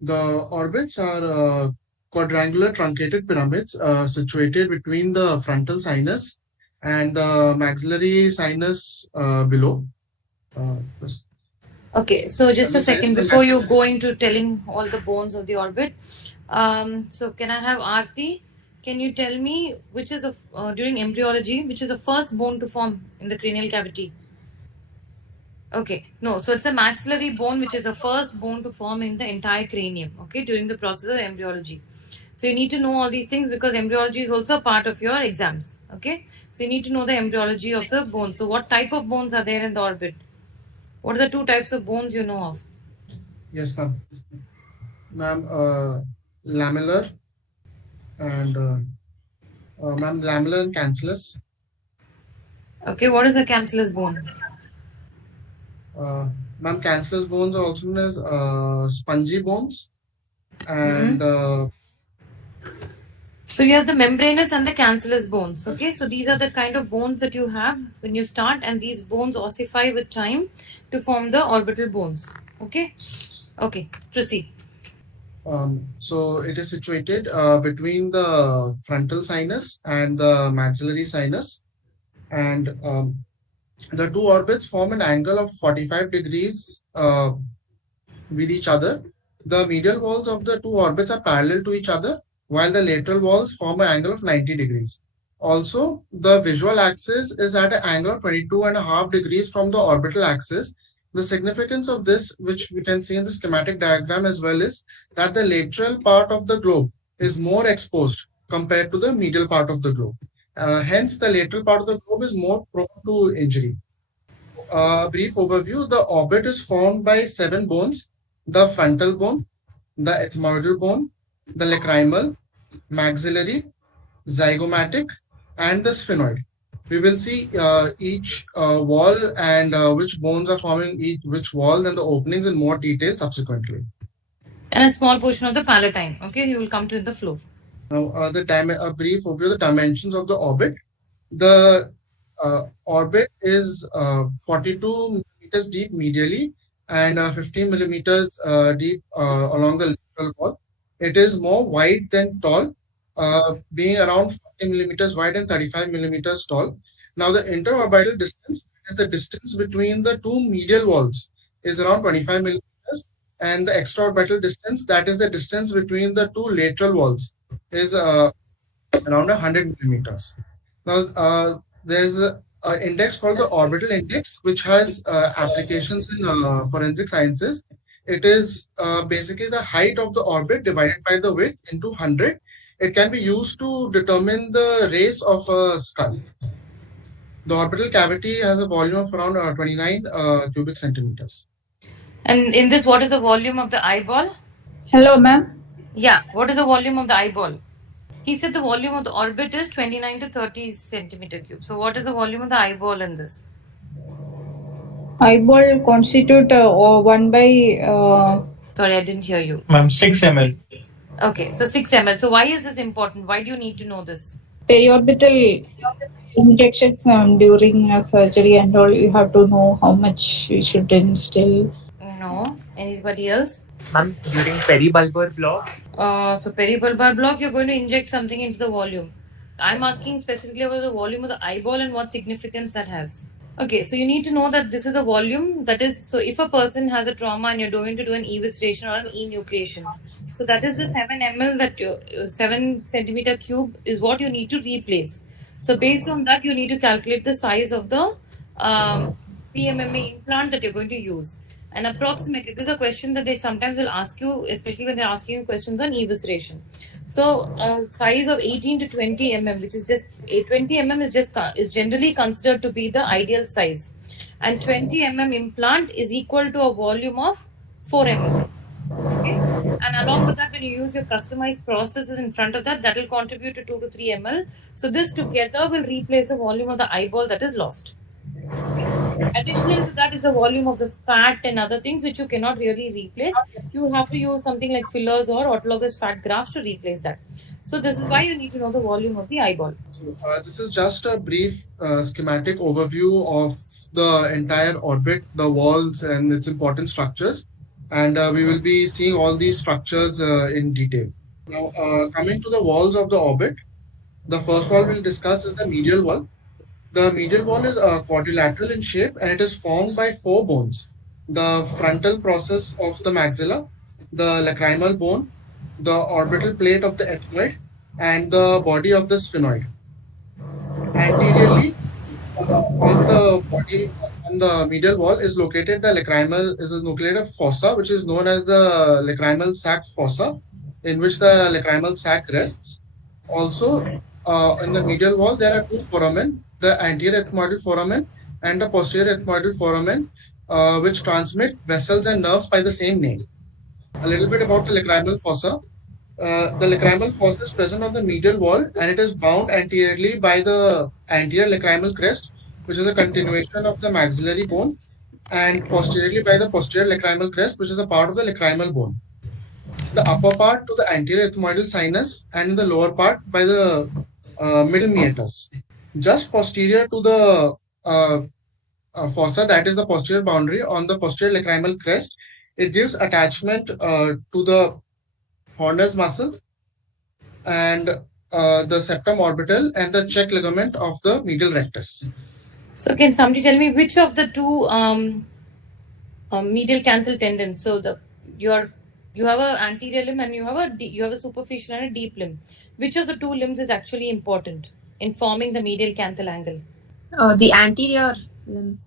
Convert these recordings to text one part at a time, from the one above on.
The orbits are quadrangular truncated pyramids situated between the frontal sinus and the maxillary sinus below. Just Okay, so just a frontal sinus second and the before you go into telling all the bones of the orbit. So can I have Aarti? Can you tell me which is during embryology, which is the first bone to form in the cranial cavity? Okay, no, so it's a maxillary bone, which is the first bone to form in the entire cranium. Okay, during the process of embryology. So you need to know all these things because embryology is also a part of your exams. Okay, so you need to know the embryology of the bone. So what type of bones are there in the orbit? What are the two types of bones you know of? yes, ma'am. Ma'am, lamellar and ma'am, lamellar and cancellous. Okay, what is a cancellous bone? Uh, Ma'am, cancellous bones are also known as spongy bones, Hmm. and So you have the membranous and the cancellous bones. Okay, so these are the kind of bones that you have when you start, and these bones ossify with time to form the orbital bones. Okay, okay, proceed. so it is situated between the frontal sinus and the maxillary sinus, and the two orbits form an angle of 45 degrees with each other. The medial walls of the two orbits are parallel to each other, while the lateral walls form an angle of 90 degrees. Also, the visual axis is at an angle of 22.5 degrees from the orbital axis. The significance of this, which we can see in the schematic diagram as well, is that the lateral part of the globe is more exposed compared to the medial part of the globe. Hence, the lateral part of the globe is more prone to injury. Brief overview, the orbit is formed by seven bones: the frontal bone, the ethmoidal bone, the lacrimal, maxillary, zygomatic, and the sphenoid. We will see each wall and which bones are forming each which wall and the openings in more detail subsequently. And a small portion of the palatine. Okay, you will come to the floor. Now, a brief overview of the dimensions of the orbit. The orbit is 42 millimeters deep medially and 15 millimeters deep along the lateral wall. It is more wide than tall, being around 40 millimeters wide and 35 millimeters tall. Now, the interorbital distance is the distance between the two medial walls is around 25 millimeters, and the extraorbital distance, that is the distance between the two lateral walls, is around 100 millimeters. Now, there's an index called the orbital index, which has applications in forensic sciences. It is basically the height of the orbit divided by the width into 100. It can be used to determine the race of a skull. The orbital cavity has a volume of around 29 cubic centimeters. And in this, what is the volume of the eyeball? Hello, ma'am. Yeah, what is the volume of the eyeball? He said the volume of the orbit is 29 to 30 centimeter cube. So what is the volume of the eyeball in this? Eyeball constitute 1 by Sorry, I didn't hear you. Ma'am, 6 ml. Okay, so 6 ml. So why is this important? Why do you need to know this? periorbital injections during surgery and all. You have to know how much you should instill. No. Anybody else? Ma'am, during peribulbar block. So peribulbar block, you're going to inject something into the volume. I'm asking specifically about the volume of the eyeball and what significance that has. Okay, so you need to know that this is the volume that is. So if a person has a trauma and you're going to do an evisceration or an enucleation, so that is the 7 ml that 7 centimeter cube is what you need to replace. So based on that, you need to calculate the size of the PMMA implant that you're going to use. And approximately, this is a question that they sometimes will ask you, especially when they're asking you questions on evisceration. So, size of 18 to 20 which is just 20 is just is generally considered to be the ideal size, and 20 implant is equal to a volume of 4 Okay, and along with that, when you use your customized processes in front of that, that will contribute to 2 to 3 So this together will replace the volume of the eyeball that is lost. Okay. Additional to that is the volume of the fat and other things which you cannot really replace. You have to use something like fillers or autologous fat grafts to replace that. So this is why you need to know the volume of the eyeball. So, this is just a brief schematic overview of the entire orbit, the walls, and its important structures. and we will be seeing all these structures in detail. Now, coming to the walls of the orbit, the first wall we'll discuss is the medial wall. The medial wall is quadrilateral in shape and it is formed by four bones: the frontal process of the maxilla, the lacrimal bone, the orbital plate of the ethmoid, and the body of the sphenoid. Anteriorly, on the body, on the medial wall is located the lacrimal is a nuclear fossa, which is known as the lacrimal sac fossa, in which the lacrimal sac rests. Also, in the medial wall, there are two foramen, the anterior ethmoidal foramen and the posterior ethmoidal foramen, which transmit vessels and nerves by the same name. A little bit about the lacrimal fossa. The lacrimal fossa is present on the medial wall and it is bound anteriorly by the anterior lacrimal crest, which is a continuation of the maxillary bone, and posteriorly by the posterior lacrimal crest, which is a part of the lacrimal bone. The upper part to the anterior ethmoidal sinus, and the lower part by the middle meatus. Just posterior to the fossa, that is the posterior boundary on the posterior lacrimal crest, it gives attachment to the Horner's muscle and the septum orbital and the check ligament of the medial rectus. So can somebody tell me which of the two medial canthal tendons? So you have a anterior limb and you have a superficial and a deep limb. Which of the two limbs is actually important in forming the medial canthal angle? The anterior limb.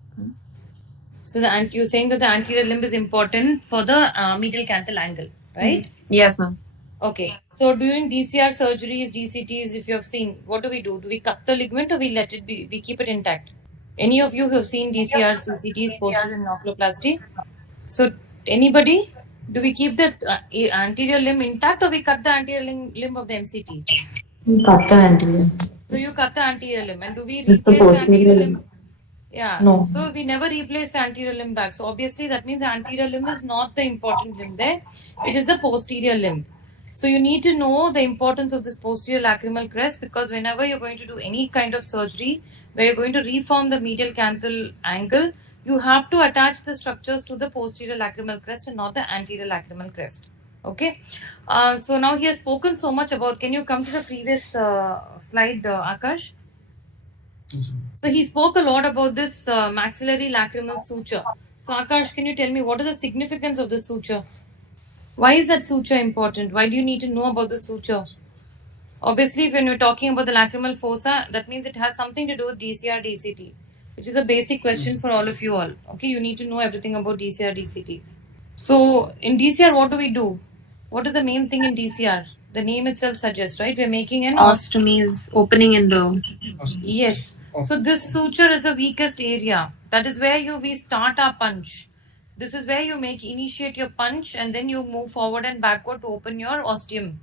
So you're saying that the anterior limb is important for the medial canthal angle, right? Yes, ma'am. Okay. So during DCR surgeries, DCTs, if you have seen, what do? Do we cut the ligament or we let it be? We keep it intact. Any of you who have seen DCRs, DCTs, posterior inoculoplasty? So anybody? Do we keep the anterior limb intact or we cut the anterior limb of the MCT? Cut the anterior. So you cut the anterior limb and do we It's the replace the anterior posterior limb? limb. Yeah. No. So we never replace the anterior limb back. So obviously that means the anterior limb is not the important limb there. It is the posterior limb. So you need to know the importance of this posterior lacrimal crest, because whenever you're going to do any kind of surgery where you're going to reform the medial canthal angle, you have to attach the structures to the posterior lacrimal crest and not the anterior lacrimal crest. Okay. So now he has spoken so much about. Can you come to the previous slide, Akash? So he spoke a lot about this maxillary lacrimal suture. So Akash, can you tell me what is the significance of the suture? Why is that suture important? Why do you need to know about the suture? Obviously, when we're talking about the lacrimal fossa, that means it has something to do with DCR, DCT, which is a basic question for all of you all. Okay, you need to know everything about DCR, DCT. So in DCR, what do we do? What is the main thing in DCR? The name itself suggests, right? We're making an Ostomy is opening in the. Yes. So this suture is the weakest area. That is where we start our punch. This is where you initiate your punch and then you move forward and backward to open your ostium.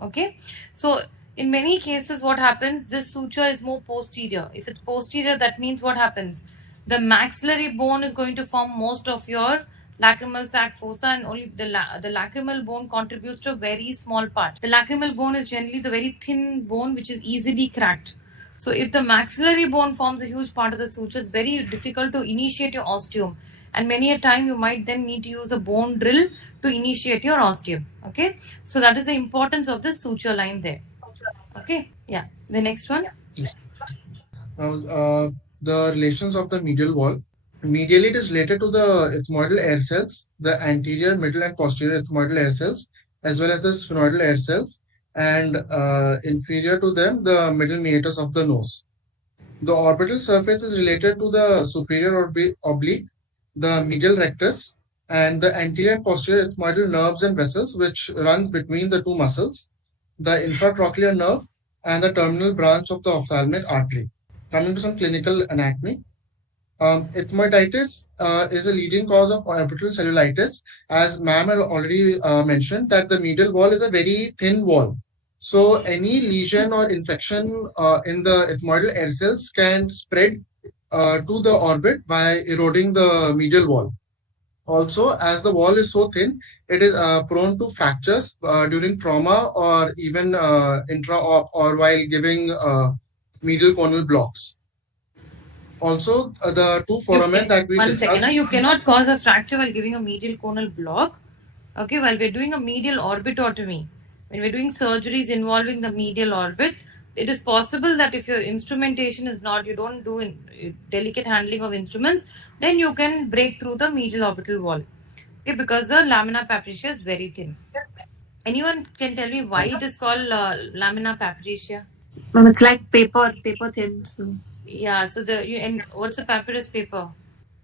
Okay. So in many cases, what happens? This suture is more posterior. If it's posterior, that means what happens? The maxillary bone is going to form most of your lacrimal sac fossa, and only the lacrimal bone contributes to a very small part. The lacrimal bone is generally the very thin bone which is easily cracked. So if the maxillary bone forms a huge part of the suture, it's very difficult to initiate your ostium. And many a time you might then need to use a bone drill to initiate your ostium. Okay. So that is the importance of the suture line there. Okay. Yeah. The next one. Yes. Now, the relations of the medial wall. Medially, it is related to the ethmoidal air cells, the anterior, middle, and posterior ethmoidal air cells, as well as the sphenoidal air cells, and inferior to them, the middle meatus of the nose. The orbital surface is related to the superior oblique, the medial rectus, and the anterior and posterior ethmoidal nerves and vessels, which run between the two muscles, the infratrochlear nerve, and the terminal branch of the ophthalmic artery. Coming to some clinical anatomy. Ethmoiditis is a leading cause of orbital cellulitis. As ma'am had already mentioned, that the medial wall is a very thin wall. So any lesion or infection in the ethmoidal air cells can spread to the orbit by eroding the medial wall. Also, as the wall is so thin, it is prone to fractures during trauma or even intra-op or while giving medial conal blocks. Also, the two foramen that we One discussed. second. You cannot cause a fracture while giving a medial conal block. Okay, while we're doing a medial orbitotomy, when we're doing surgeries involving the medial orbit, it is possible that if your instrumentation is not, you don't do delicate handling of instruments, then you can break through the medial orbital wall. Okay, because the lamina papricia is very thin. Anyone can tell me why it is called lamina papricia? It's like paper thin. So Yeah, so and what's the papyrus paper?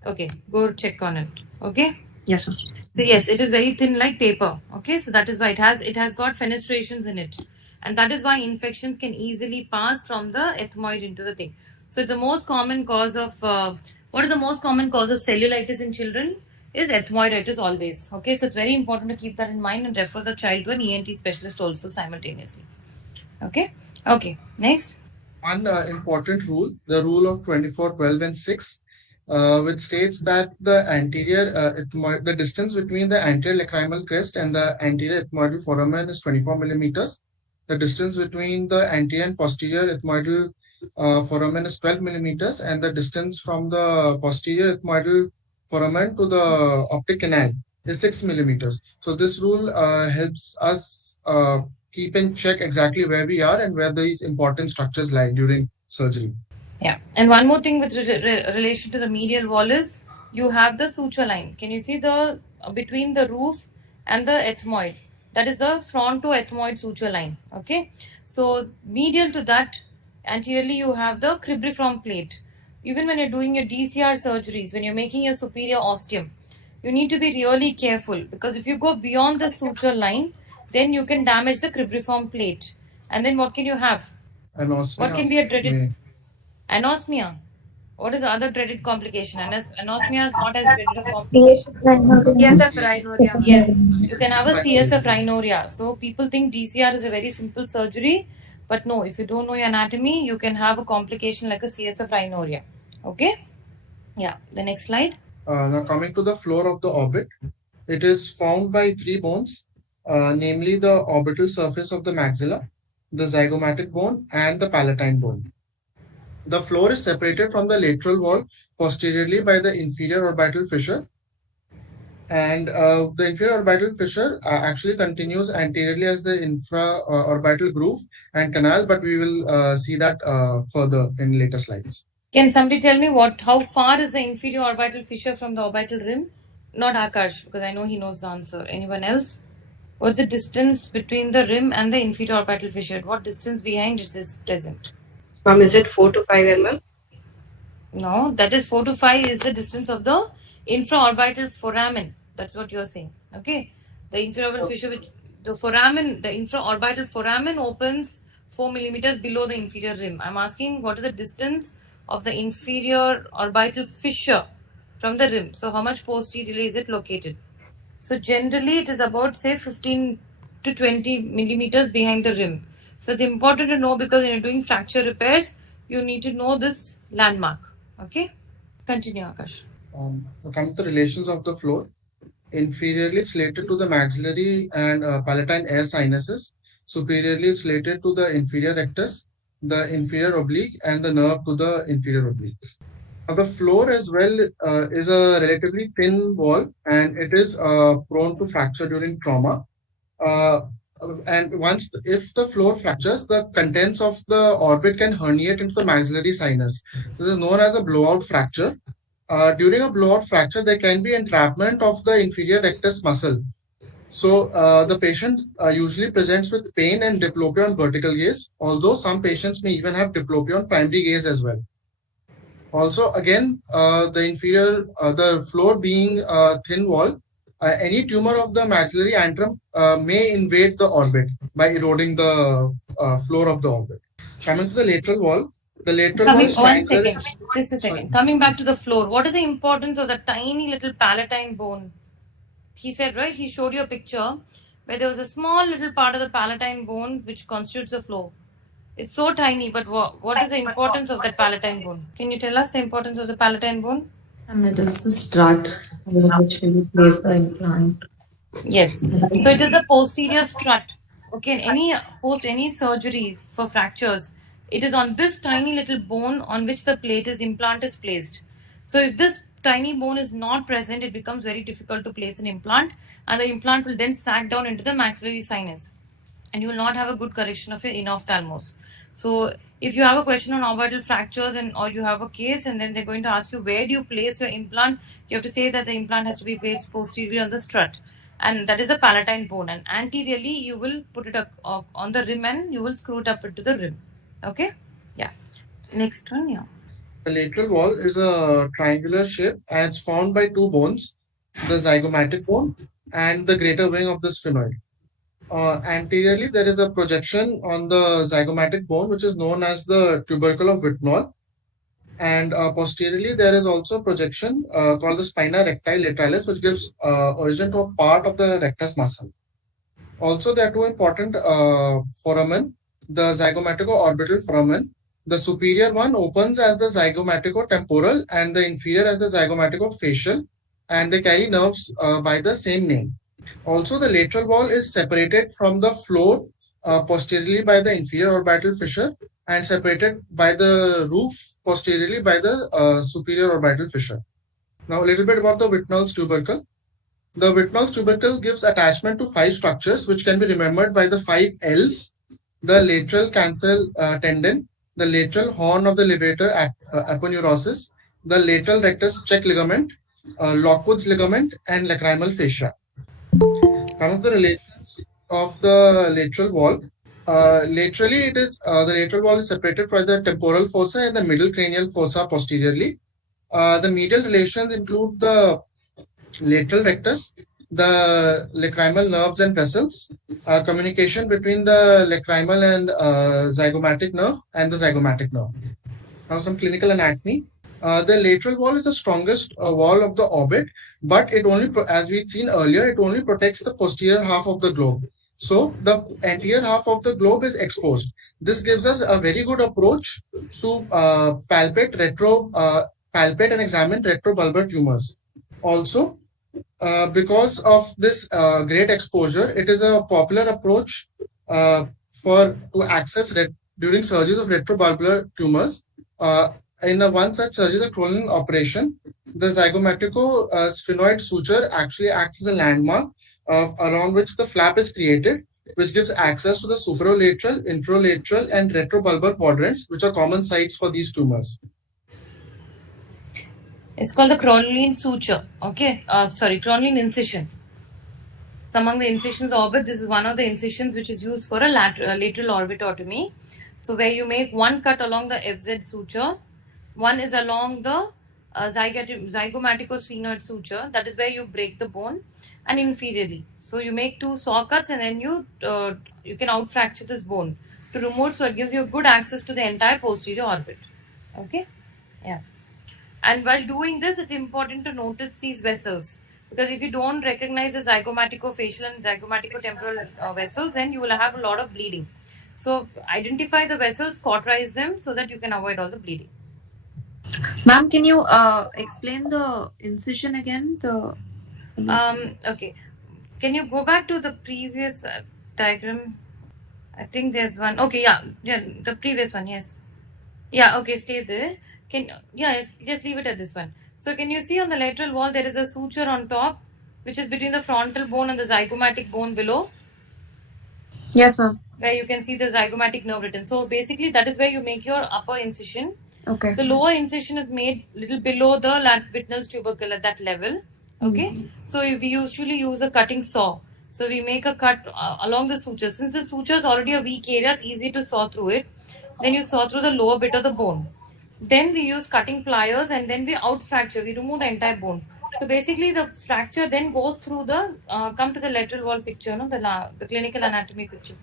Okay, go check on it. Okay. yes, sir. So yes, it is very thin like paper. Okay, so that is why it has got fenestrations in it, and that is why infections can easily pass from the ethmoid into the thing. So it's the most common cause of what is the most common cause of cellulitis in children is ethmoiditis always. Okay, so it's very important to keep that in mind and refer the child to an ENT specialist also simultaneously. Okay, okay. Next. One important rule, the rule of 24, 12, and 6, which states that the distance between the anterior lacrimal crest and the anterior ethmoidal foramen is 24 millimeters. The distance between the anterior and posterior ethmoidal foramen is 12 millimeters, and the distance from the posterior ethmoidal foramen to the optic canal is 6 millimeters. So this rule helps us keep in check exactly where we are and where these important structures lie during surgery. Yeah, and one more thing with relation to the medial wall is you have the suture line. Can you see the between the roof and the ethmoid? That is the frontoethmoid suture line. Okay, so medial to that, anteriorly you have the cribriform plate. Even when you're doing your DCR surgeries, when you're making your superior ostium, you need to be really careful because if you go beyond the suture line, then you can damage the cribriform plate. And then what can you have? What can Anosmia be a dreaded may anosmia? What is the other dreaded complication? Anosmia is not as dreaded a complication. CSF rhinorrhea. Yes, you can have a rhinorrhea. CSF rhinorrhea. So people think DCR is a very simple surgery, but no, if you don't know your anatomy, you can have a complication like a CSF rhinorrhea. Okay? Yeah, the next slide. Now coming to the floor of the orbit, it is formed by three bones, namely the orbital surface of the maxilla, the zygomatic bone, and the palatine bone. The floor is separated from the lateral wall posteriorly by the inferior orbital fissure, and the inferior orbital fissure actually continues anteriorly as the infra-orbital groove and canal, but we will see that further in later slides. Can somebody tell me how far is the inferior orbital fissure from the orbital rim? Not Akarsh, because I know he knows the answer. Anyone else? What's the distance between the rim and the inferior orbital fissure? What distance behind it is present? Is it 4 to 5 mm? No, that is 4 to 5 is the distance of the infraorbital foramen. That's what you're saying. Okay. The infraorbital fissure, the infraorbital foramen opens 4 millimeters below the inferior rim. I'm asking what is the distance of the inferior orbital fissure from the rim. So how much posteriorly is it located? So generally it is about say 15 to 20 millimeters behind the rim. So it's important to know because when you're doing fracture repairs, you need to know this landmark. Okay, continue, Akash. Coming to the relations of the floor, inferiorly it's related to the maxillary and palatine air sinuses. Superiorly it's related to the inferior rectus, the inferior oblique, and the nerve to the inferior oblique. The floor as well is a relatively thin wall, and it is prone to fracture during trauma. And if the floor fractures, the contents of the orbit can herniate into the maxillary sinus. This is known as a blowout fracture. During a blowout fracture, there can be entrapment of the inferior rectus muscle. So the patient usually presents with pain and diplopia on vertical gaze, although some patients may even have diplopia on primary gaze as well. Also, again, the floor being a thin wall, any tumor of the maxillary antrum may invade the orbit by eroding the floor of the orbit. Coming to the lateral wall, the lateral wall is One triangular. second, just a second. Coming back to the floor, what is the importance of the tiny little palatine bone? He said, right? He showed you a picture where there was a small little part of the palatine bone which constitutes the floor. It's so tiny, but what is the importance of that palatine bone? Can you tell us the importance of the palatine bone? It is the strut over which we place the implant. Yes. So it is a posterior strut. Okay. Any surgery for fractures, It is on this tiny little bone on which the implant is placed. So if this tiny bone is not present, it becomes very difficult to place an implant, and the implant will then sag down into the maxillary sinus, and you will not have a good correction of your inophthalmos. So if you have a question on orbital fractures, and or you have a case and then they're going to ask you where do you place your implant, you have to say that the implant has to be placed posteriorly on the strut, and that is the palatine bone, and anteriorly you will put it on the rim and you will screw it up into the rim. Okay. Yeah. Next one. Yeah. The lateral wall is a triangular shape and it's formed by two bones, the zygomatic bone and the greater wing of the sphenoid. Anteriorly, there is a projection on the zygomatic bone, which is known as the tubercle of Whitnall. And posteriorly, there is also a projection called the spina recti lateralis, which gives origin to a part of the rectus muscle. Also, there are two important foramen, the zygomatico-orbital foramen. The superior one opens as the zygomatico-temporal and the inferior as the zygomatico-facial, and they carry nerves by the same name. Also, the lateral wall is separated from the floor posteriorly by the inferior orbital fissure and separated by the roof posteriorly by the superior orbital fissure. Now, a little bit about the Whitnall's tubercle. The Whitnall's tubercle gives attachment to 5 structures which can be remembered by the 5 L's: the lateral canthal tendon, the lateral horn of the levator aponeurosis, the lateral rectus check ligament, Lockwood's ligament, and lacrimal fascia. Coming to the relations of the lateral wall, laterally it is the lateral wall is separated by the temporal fossa and the middle cranial fossa posteriorly. The medial relations include the lateral rectus, the lacrimal nerves and vessels, communication between the lacrimal and zygomatic nerve and the zygomatic nerve. Now, some clinical anatomy. The lateral wall is the strongest wall of the orbit, but it only, as we've seen earlier, it only protects the posterior half of the globe. So the anterior half of the globe is exposed. This gives us a very good approach to palpate and examine retrobulbar tumors. Also, because of this great exposure, it is a popular approach to access during surgeries of retrobulbar tumors. In one such surgery, the Cronin operation, the zygomatico sphenoid suture actually acts as a landmark around which the flap is created, which gives access to the superolateral, infralateral, and retrobulbar quadrants, which are common sites for these tumors. It's called the Cronin suture. Okay. Cronin incision. So among the incisions of the orbit, this is one of the incisions which is used for a lateral orbitotomy. So where you make one cut along the FZ suture, one is along the zygomaticosphenoid suture, that is where you break the bone, and inferiorly. So you make 2 saw cuts and then you can out fracture this bone to remove, so it gives you good access to the entire posterior orbit. Okay. Yeah. And while doing this, it's important to notice these vessels, because if you don't recognize the zygomaticofacial and zygomaticotemporal vessels, then you will have a lot of bleeding. So identify the vessels, cauterize them so that you can avoid all the bleeding. Ma'am, can you explain the incision again? Okay. Can you go back to the previous diagram? I think there's one. Okay, yeah, the previous one, yes. Yeah, okay, stay there. Just leave it at this one. So can you see on the lateral wall there is a suture on top, which is between the frontal bone and the zygomatic bone below? Yes, ma'am. Where you can see the zygomatic nerve written. So basically that is where you make your upper incision. Okay. The lower incision is made little below the Whitnall's tubercle at that level. Okay. So we usually use a cutting saw. So we make a cut along the suture. Since the suture is already a weak area, it's easy to saw through it. Then you saw through the lower bit of the bone. Then we use cutting pliers and then we out fracture. We remove the entire bone. So basically the fracture then goes through the, come to the lateral wall picture, no? The clinical anatomy picture.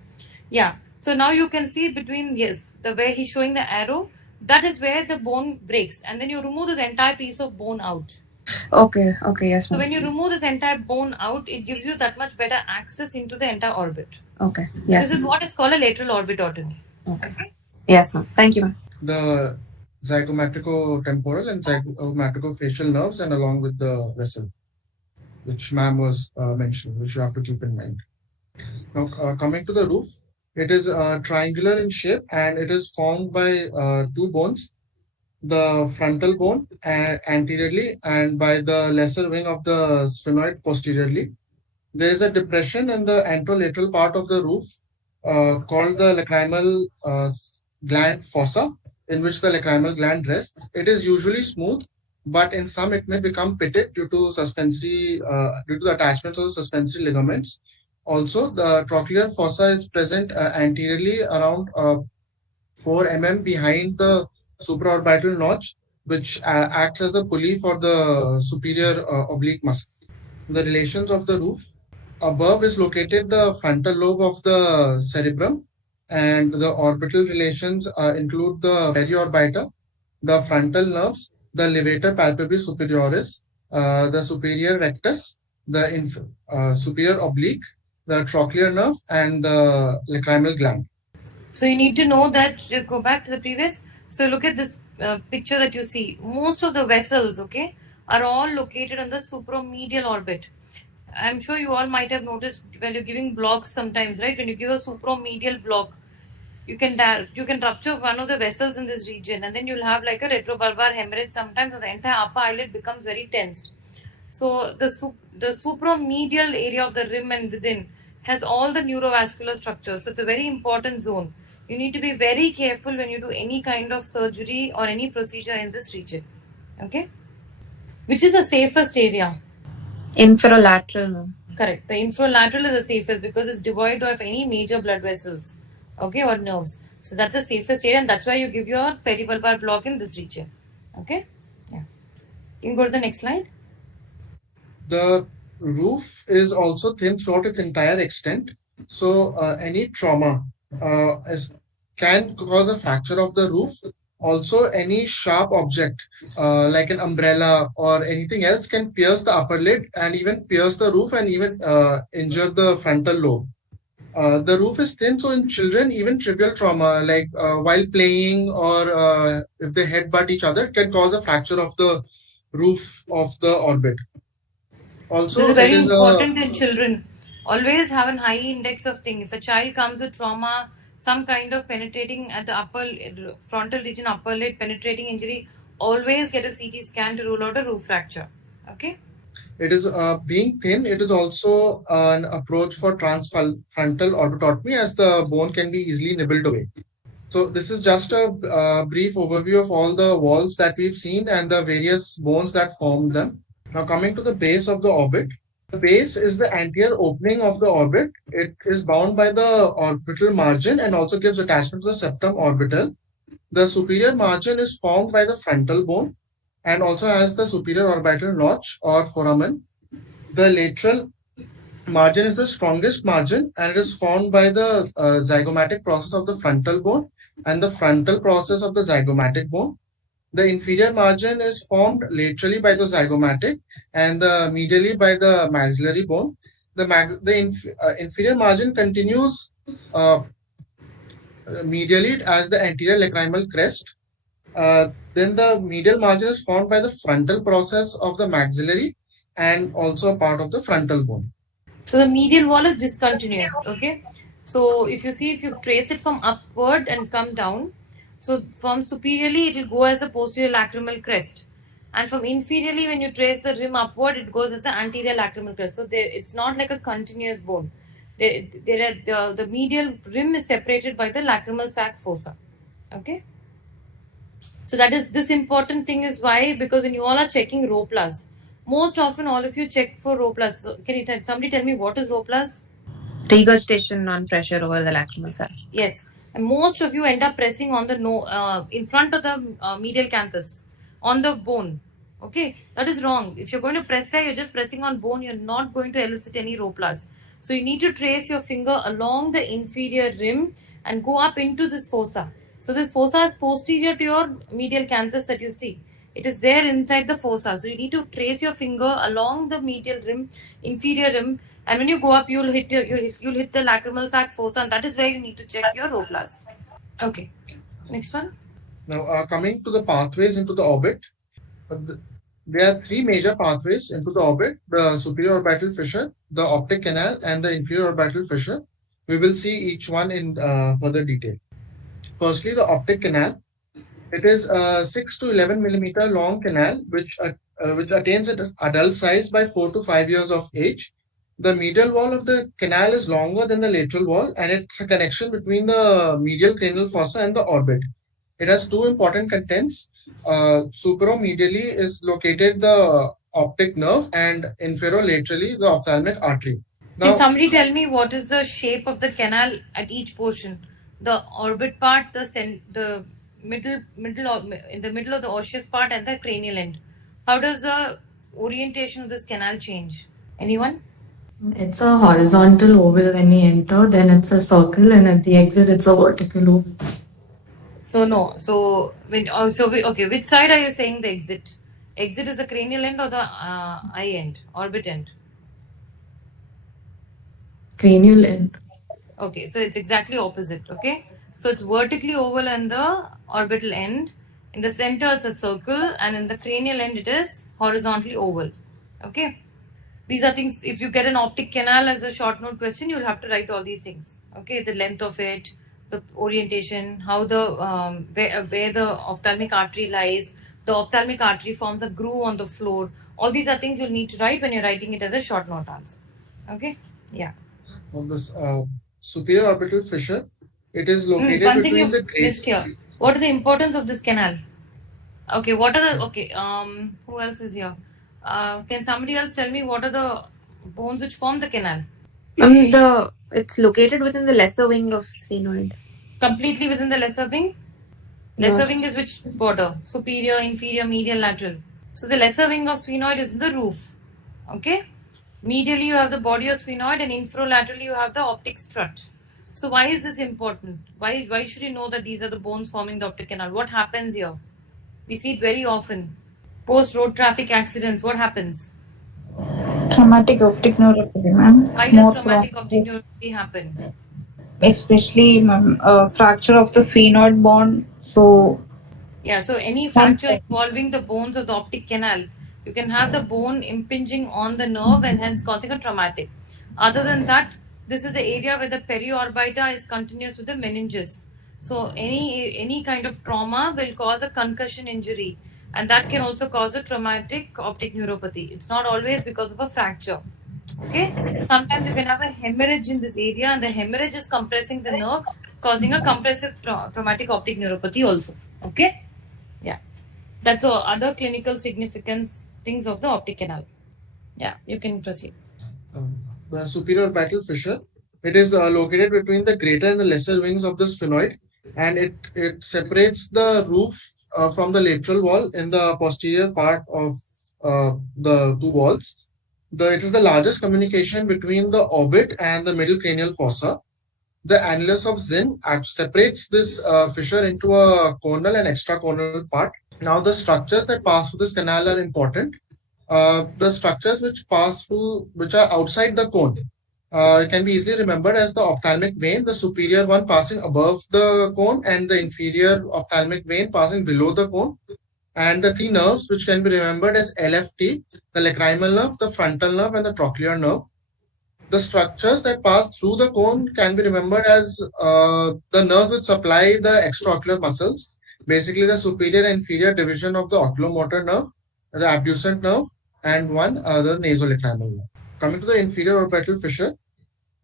Yeah. So now you can see between, yes, the way he's showing the arrow, that is where the bone breaks. And then you remove this entire piece of bone out. Okay, yes, So ma'am. when you remove this entire bone out, it gives you that much better access into the entire orbit. Okay, yes. This is what is called a lateral orbitotomy. Okay. Yes, ma'am. Thank you, ma'am. The zygomatico-temporal and zygomatico-facial nerves, and along with the vessel, which ma'am was mentioning, which you have to keep in mind. Now, coming to the roof, It is triangular in shape and it is formed by two bones, the frontal bone anteriorly and by the lesser wing of the sphenoid posteriorly. There is a depression in the anterolateral part of the roof called the lacrimal gland fossa, in which the lacrimal gland rests. It is usually smooth, but in some it may become pitted due to the attachments of the suspensory ligaments. Also, the trochlear fossa is present anteriorly around 4 mm behind the supraorbital notch, which acts as a pulley for the superior oblique muscle. The relations of the roof. Above is located the frontal lobe of the cerebrum, and the orbital relations include the periorbiter, the frontal nerves, the levator palpebris superioris, the superior rectus, the superior oblique, the trochlear nerve, and the lacrimal gland. So you need to know that, just go back to the previous. So look at this picture that you see. Most of the vessels, okay, are all located on the supromedial orbit. I'm sure you all might have noticed when you're giving blocks sometimes, right? When you give a supromedial block, you can rupture one of the vessels in this region, and then you'll have like a retrobulbar hemorrhage sometimes, and the entire upper eyelid becomes very tensed. So the supromedial area of the rim and within has all the neurovascular structures. So it's a very important zone. You need to be very careful when you do any kind of surgery or any procedure in this region. Okay? Which is the safest area? Inferolateral. Correct. The infralateral is the safest because it's devoid of any major blood vessels, okay, or nerves. So that's the safest area, and that's why you give your peribulbar block in this region. Okay? Yeah. You can go to the next slide. The roof is also thin throughout its entire extent, so any trauma can cause a fracture of the roof. Also, any sharp object like an umbrella or anything else can pierce the upper lid and even pierce the roof and even injure the frontal lobe. The roof is thin, so in children, even trivial trauma like while playing or if they headbutt each other can cause a fracture of the roof of the orbit. This Also, is it very is a important in children. Always have a high index of thing. If a child comes with trauma, some kind of penetrating at the upper frontal region, upper lid penetrating injury, always get a CT scan to rule out a roof fracture. Okay? it is being thin. It is also an approach for transfrontal orbitotomy as the bone can be easily nibbled away. So this is just a brief overview of all the walls that we've seen and the various bones that form them. Now coming to the base of the orbit. The base is the anterior opening of the orbit. It is bound by the orbital margin and also gives attachment to the septum orbital. The superior margin is formed by the frontal bone and also has the superior orbital notch or foramen. The lateral margin is the strongest margin and it is formed by the zygomatic process of the frontal bone and the frontal process of the zygomatic bone. The inferior margin is formed laterally by the zygomatic and the medially by the maxillary bone. The inferior margin continues medially as the anterior lacrimal crest. Then the medial margin is formed by the frontal process of the maxillary and also a part of the frontal bone. So the medial wall is discontinuous. Okay. So if you see, if you trace it from upward and come down, so from superiorly it will go as a posterior lacrimal crest, and from inferiorly when you trace the rim upward, it goes as the anterior lacrimal crest. So there, it's not like a continuous bone. The medial rim is separated by the lacrimal sac fossa. Okay. So that is this important thing is why, because when you all are checking rho plus, most often all of you check for rho plus. So can you somebody tell me what is rho plus? Regurgitation on pressure over the lacrimal sac. Yes, and most of you end up pressing on the in front of the medial canthus on the bone. Okay, that is wrong. If you're going to press there, you're just pressing on bone. You're not going to elicit any rho plus. So you need to trace your finger along the inferior rim and go up into this fossa. So this fossa is posterior to your medial canthus that you see. It is there inside the fossa. So you need to trace your finger along the medial rim, inferior rim, and when you go up, you'll hit the lacrimal sac fossa, and that is where you need to check your rho plus. Okay, next one. Now coming to the pathways into the orbit. There are three major pathways into the orbit: the superior orbital fissure, the optic canal, and the inferior orbital fissure, We will see each one in further detail. Firstly, the optic canal. It is a 6 to 11 millimeter long canal which attains its adult size by 4 to 5 years of age. The medial wall of the canal is longer than the lateral wall, and it's a connection between the medial cranial fossa and the orbit. It has two important contents. Superomedially is located the optic nerve, and inferolaterally the ophthalmic artery. Can Now, somebody tell me what is the shape of the canal at each portion? The orbit part, the in the middle of the osseous part, and the cranial end. How does the orientation of this canal change? Anyone? It's a horizontal oval when we enter, then it's a circle, and at the exit, it's a vertical oval. So no. So okay. Which side are you saying the exit? Exit is the cranial end or the eye end, orbit end? Cranial end. Okay, so it's exactly opposite. Okay, so it's vertically oval in the orbital end. In the center, it's a circle, and in the cranial end, it is horizontally oval. Okay, these are things. If you get an optic canal as a short note question, you'll have to write all these things. Okay, the length of it, the orientation, how the where the ophthalmic artery lies. The ophthalmic artery forms a groove on the floor. All these are things you'll need to write when you're writing it as a short note answer. Okay, yeah. on this superior orbital fissure, it is located One thing between you the great. missed here. What is the importance of this canal? Okay, what are the okay? Who else is here? Can somebody else tell me what are the bones which form the canal? It's located within the lesser wing of sphenoid. Completely within the lesser wing. Lesser wing is which border? Superior, inferior, medial, lateral. So the lesser wing of sphenoid is in the roof. Okay. Medially you have the body of sphenoid, and infrolaterally you have the optic strut. So why is this important? Why should you know that these are the bones forming the optic canal? What happens here? We see it very often. Post road traffic accidents, what happens? Traumatic optic neuropathy, ma'am. Why More does traumatic prone, optic neuropathy happen? especially fracture of the sphenoid bone. So Yeah, so any some fracture involving the bones of the optic canal, you can have the bone impinging on the nerve and hence causing a traumatic. Other than that, this is the area where the periorbita is continuous with the meninges. So any kind of trauma will cause a concussion injury, and that can also cause a traumatic optic neuropathy. It's not always because of a fracture. Okay, sometimes you can have a hemorrhage in this area, and the hemorrhage is compressing the nerve, causing a compressive traumatic optic neuropathy also. Okay, yeah, that's all other clinical significance things of the optic canal. Yeah, you can proceed. um, the superior orbital fissure. It is located between the greater and the lesser wings of the sphenoid, and it separates the roof from the lateral wall in the posterior part of the two walls. It is the largest communication between the orbit and the middle cranial fossa. The annulus of Zinn separates this fissure into a conal and extraconal part. Now, the structures that pass through this canal are important. The structures which are outside the cone, can be easily remembered as the ophthalmic vein, the superior one passing above the cone, and the inferior ophthalmic vein passing below the cone. And the three nerves, which can be remembered as LFT, the lacrimal nerve, the frontal nerve, and the trochlear nerve. The structures that pass through the cone can be remembered as the nerves which supply the extraocular muscles, basically the superior and inferior division of the oculomotor nerve, the abducent nerve, and the nasolacrimal nerve. Coming to the inferior orbital fissure,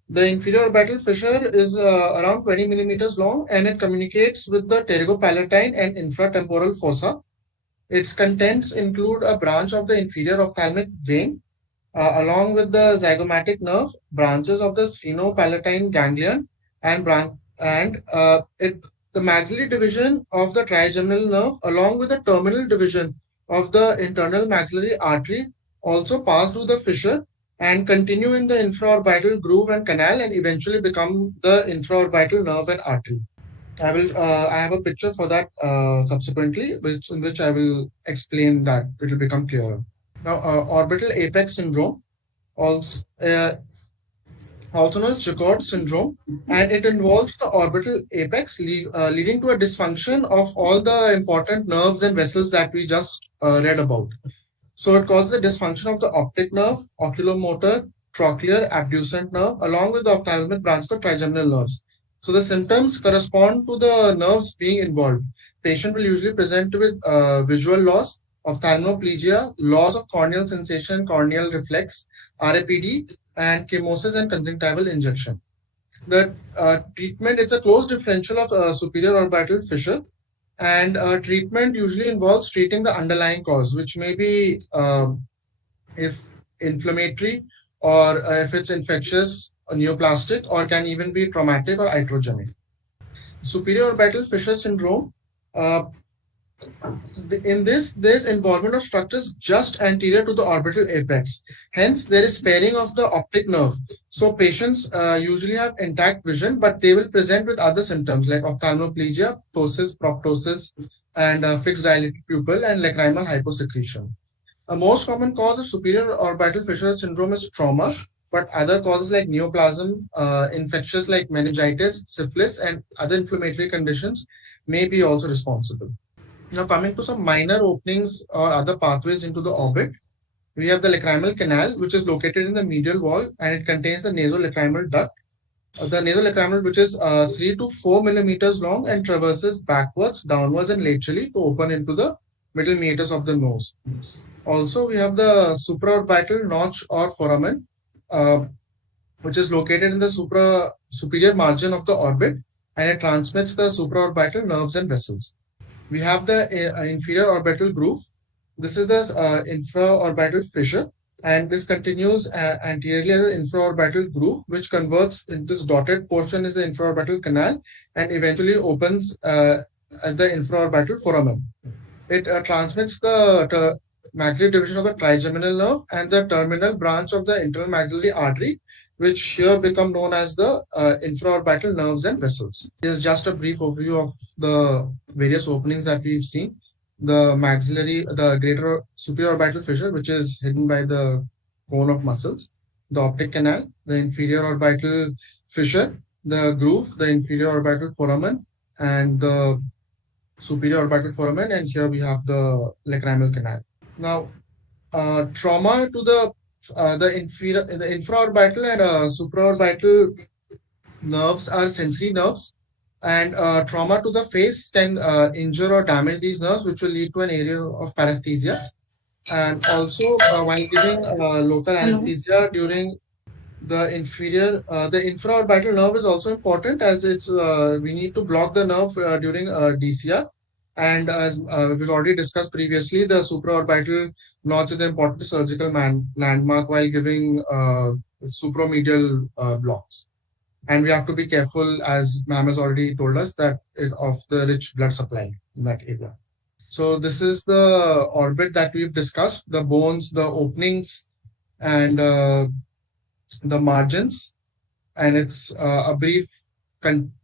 the inferior orbital fissure is around 20 millimeters long, and it communicates with the pterygopalatine and infratemporal fossa. Its contents include a branch of the inferior ophthalmic vein, along with the zygomatic nerve, branches of the sphenopalatine ganglion, and the maxillary division of the trigeminal nerve, along with the terminal division of the internal maxillary artery, also pass through the fissure and continue in the infraorbital groove and canal, and eventually become the infraorbital nerve and artery. I have a picture for that subsequently, in which I will explain that. It will become clearer. Now, orbital apex syndrome, also known as Jacquard syndrome, and it involves the orbital apex, leading to a dysfunction of all the important nerves and vessels that we just read about. So it causes a dysfunction of the optic nerve, oculomotor, trochlear abducent nerve along with the ophthalmic branch of the trigeminal nerves. So the symptoms correspond to the nerves being involved. Patient will usually present with visual loss, ophthalmoplegia, loss of corneal sensation, corneal reflex, RAPD, and chemosis and conjunctival injection. The treatment, it's a close differential of superior orbital fissure, and treatment usually involves treating the underlying cause, which may be if inflammatory or if it's infectious or neoplastic or can even be traumatic or iatrogenic. Superior orbital fissure syndrome, uh, in this, there's involvement of structures just anterior to the orbital apex. Hence, there is sparing of the optic nerve. So patients usually have intact vision, but they will present with other symptoms like ophthalmoplegia, ptosis, proptosis, and fixed dilated pupil and lacrimal hyposecretion. A most common cause of superior orbital fissure syndrome is trauma, but other causes like neoplasm, infectious like meningitis, syphilis, and other inflammatory conditions may be also responsible. Now, coming to some minor openings or other pathways into the orbit, we have the lacrimal canal, which is located in the medial wall and it contains the nasolacrimal duct. The nasolacrimal, which is 3 to 4 millimeters long and traverses backwards, downwards, and laterally to open into the middle meatus of the nose. Also, we have the supraorbital notch or foramen, uh, which is located in the superior margin of the orbit and it transmits the supraorbital nerves and vessels. We have the inferior orbital groove. This is the infraorbital fissure, and this continues anteriorly as the infraorbital groove, which converts in this dotted portion is the infraorbital canal and eventually opens at the infraorbital foramen. It transmits the maxillary division of the trigeminal nerve and the terminal branch of the internal maxillary artery, which here become known as the infraorbital nerves and vessels. This is just a brief overview of the various openings that we've seen. The maxillary, the greater superior orbital fissure, which is hidden by the cone of muscles, the optic canal, the inferior orbital fissure, the groove, the inferior orbital foramen, and the superior orbital foramen, and here we have the lacrimal canal. Now, trauma to the infraorbital and supraorbital nerves are sensory nerves, and trauma to the face can injure or damage these nerves, which will lead to an area of paresthesia. And also, while giving local anesthesia during the infraorbital nerve is also important as it's we need to block the nerve during DCR. And as we've already discussed previously, the supraorbital notch is an important surgical landmark while giving supramedial blocks. And we have to be careful, as ma'am has already told us, that of the rich blood supply in that area. So this is the orbit that we've discussed, the bones, the openings, and the margins, and it's a brief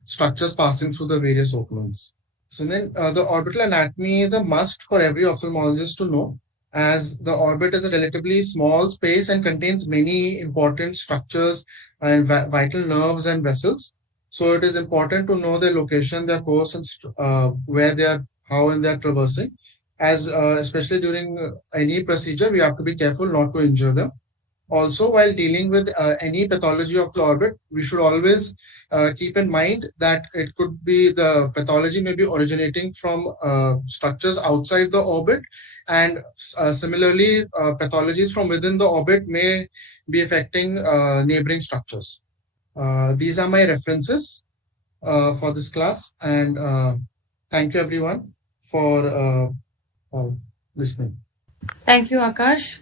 structures passing through the various openings. So then the orbital anatomy is a must for every ophthalmologist to know, as the orbit is a relatively small space and contains many important structures and vital nerves and vessels. So it is important to know their location, their course, and where they are, how and they are traversing. As especially during any procedure, we have to be careful not to injure them. Also, while dealing with any pathology of the orbit, we should always keep in mind that it could be the pathology may be originating from structures outside the orbit, and similarly, pathologies from within the orbit may be affecting neighboring structures. These are my references for this class, and thank you everyone for listening. Thank you, Akash.